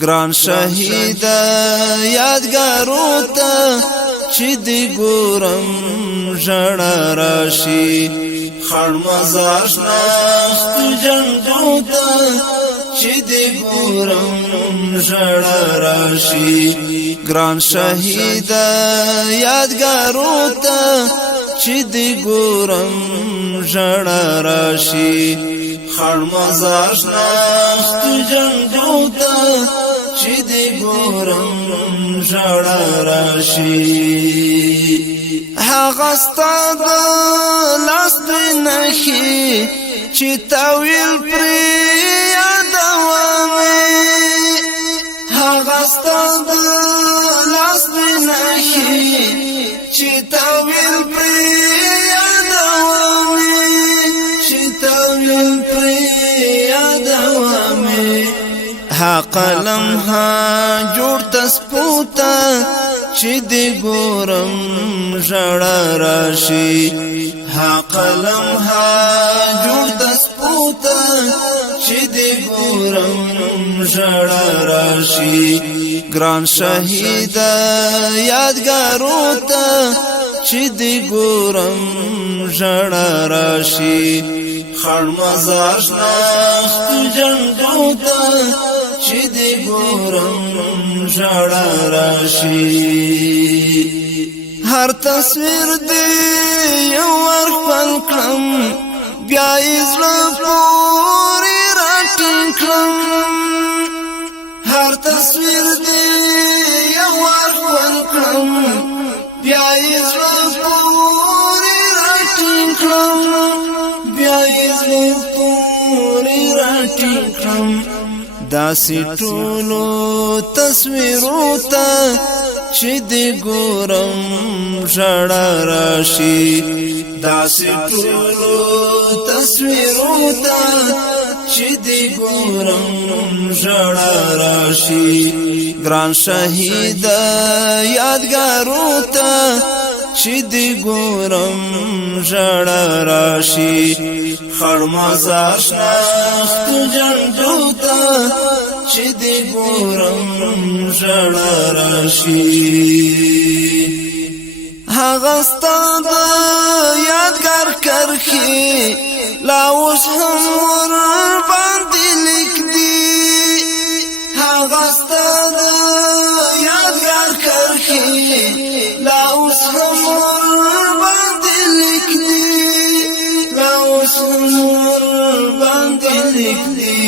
ګران شهید یادګارو ته چې دی ګورم ژړا راشي خړ مزار شناخت جنګو ته چې دی ګورم ژړا راشي ګران شهید یادګارو ته چې دی ګورم ژړا راشي خړ مزار شناخت جنګو ته چې دی ګورم ژړا راشي هغه ستا د لاس نښې چې تاویل پرې یادومې هغه ستا د لاس نښې چې تاویل پرې یادومې چې تاویل پرې یادومې ها قلم ها جوړ تسپوتا چې دی ګورم ژړا راشي ها قلم ها جوړ تسپوتا چې دی ګورم ژړا راشي ګران شهید یادګارو ته چې دی ګورم ژړا راشي خړ مزار شناخت جنګو ته چې دی ګورم ژړا راشي هر تصویر دی یو ور خپل کړم بیا یې زړه پورې راټینګ کړم هر تصویر دی یو ور خپل کړم بیا یې زړه پورې راټینګ کړم بیا یې زړه پورې راټینګ کړم داسې ټولو تصویرو ته چې دی ګورم ژړا راشي داسې ټولو تصویرو ته چې دی ګورم ژړا راشي ګران شهید یادګارو ته چې دی ګورم ژړا راشي خړ مزار شناخت جنګو ته چې دی ګورم ژړا راشي هغه ستا د یادګار کرښې لا اوس هم ور باندې لیکدي هغه ستا د یادګار کرښې لا اوس هم ور باندې لیکدي لا اوس هم ور باندې لیکدي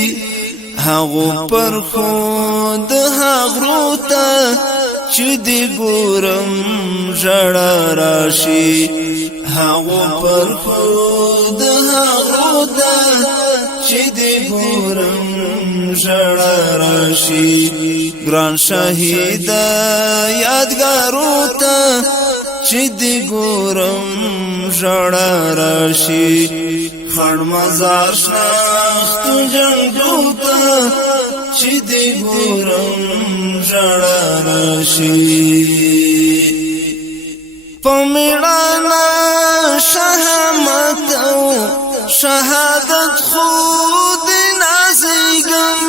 هغه پر خود هغرو ته چې دی ګورم ژړا راشي هغه پر خود هغرو ته چې دی ګورم ژړا راشي ګران شهید یادګارو ته چې دی ګورم ژړا راشي خړ مزار شناخت جنګو ته چې دی ګورم ژړا راشي په میړانه شهامت او شهادت خود نازیږم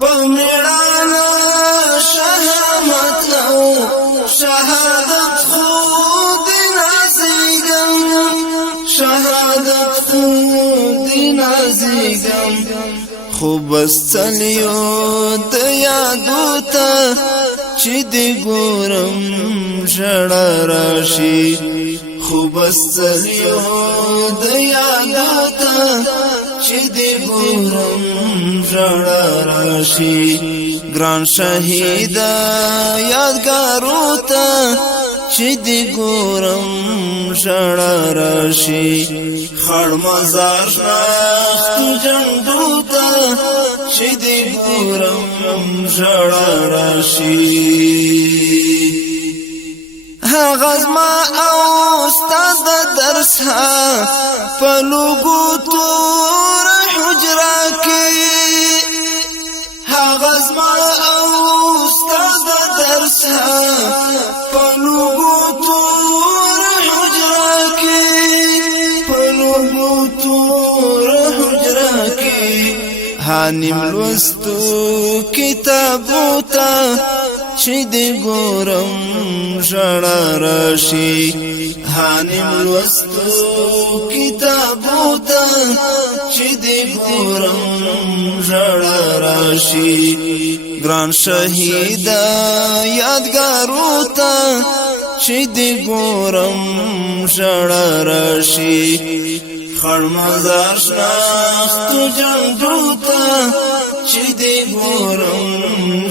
په میړانه شهامت او شهادت خود نازیږم شهادت خود نازیږم خو بس چلیو د یادو ته چې دی ګورم ژړا راشي خو بس چلیو د یادو ته چې دی ګورم ژړا راشي ګران شهید یادګارو ته چې دی ګورم ژړا راشي خړ مزار شناخت جنګو ته چې دی ګورم ژړا راشي هغه زما او استاد درس ها په لوګو تور حجره کې هغه زما او استاد درس ها په لوګو تور حجره کې په لوګو تور حجره کې حانیم لوستو کتابو ته چې دې ګورم ژړا راشي حانیم لوستو کتابو ته چې دې ګورم ژړا راشي ګران شهیدا یادګارو ته چې دې ګورم ژړا راشي خړ مزار شناختو جنډو ته چې دې ګورم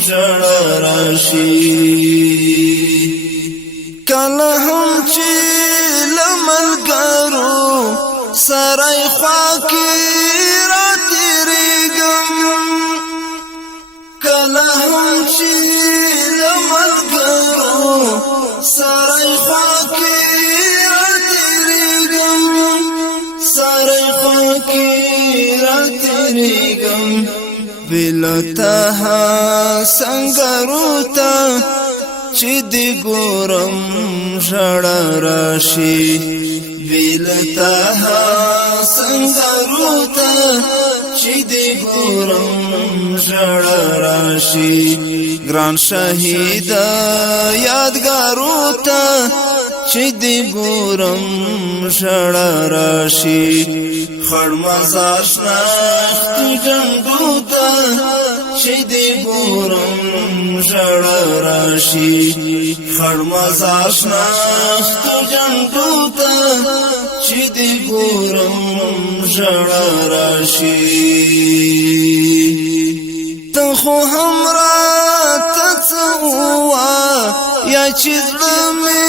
ژړا راشي کله هم چې له ملګرو سره خوا کې راتېرېږم کله هم چې له ملګرو سره خوا کې راتېرېږم سره خوا کې راتېرېږم بلتها سنگرو ته چې دې ګورم ژړا راشي بلتها سنگرو ته چې دې ګورم ژړا راشي ګران شهیدا یادګارو ته چې دې ګورم ژړا راشي خړ مزار شناختو جنډو ته چې دې ګورم ژړا راشي خړ مزار شناختو جنډو ته چې دې ګورم ژړا راشي ته خو هم راته څه ووایه یا چې زړه مې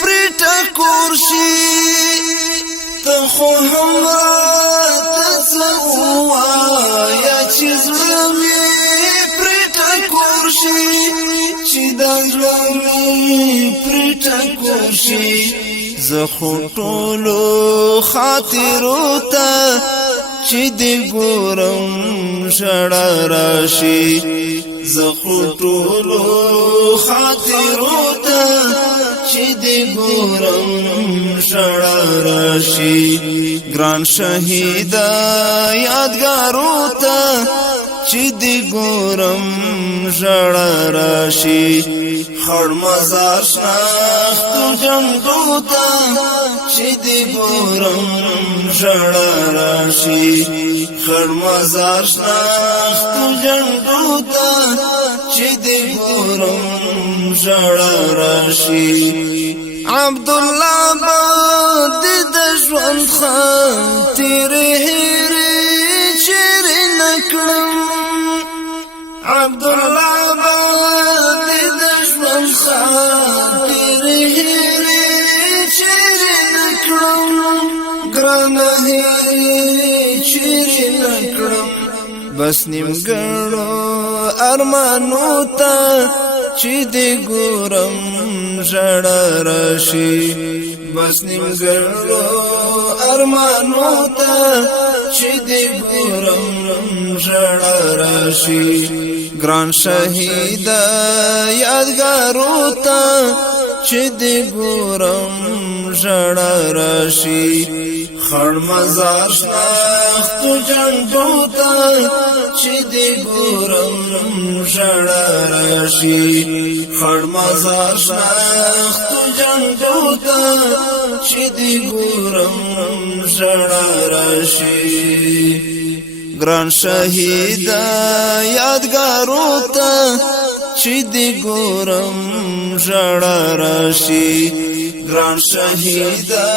پرې ټکور شي ته خو هم راته څه ووایه چې زړه مې پرې ټکور شي چې دا زړه مې پرې ټکور شي زه خو ټولو خاطرو ته چې دې ګورم ژړا راشي زه خو ټولو خاطرو ته چې دې ګورم ژړا راشي ګران شهیدا یادګارو ته چې دې ګورم ژړا راشي خړ مزار شناختو جنډو ته چې دې ګورم ژړا راشي خړ مزار شناختو جنډو ته چې دې ګورم ژړا راشي عبدالله باد د ژوند خاطرې هېرې چیرې نه کړم عبدالله باد د ژوند خاطرې هېرې چیرې نه کړم ګرانه هېرې چیرې نه کړم بس نیمګړو ارمانو ته چې دې ګورم ژړا راشي بس نیمګړو ارمانو ته چې دې ګورم ژړا راشي ګران شهیدا یادګارو ته چې دې ګورم ژړا راشي خړ مزار شناختو جنډو ته چې دې ګورم ژړا راشي خړ مزار شناختو جنډو ته چې دې ګورم ژړا راشي ګران شهیدا یادګارو ته چې دې ګورم ژړا راشي ګران شهیدا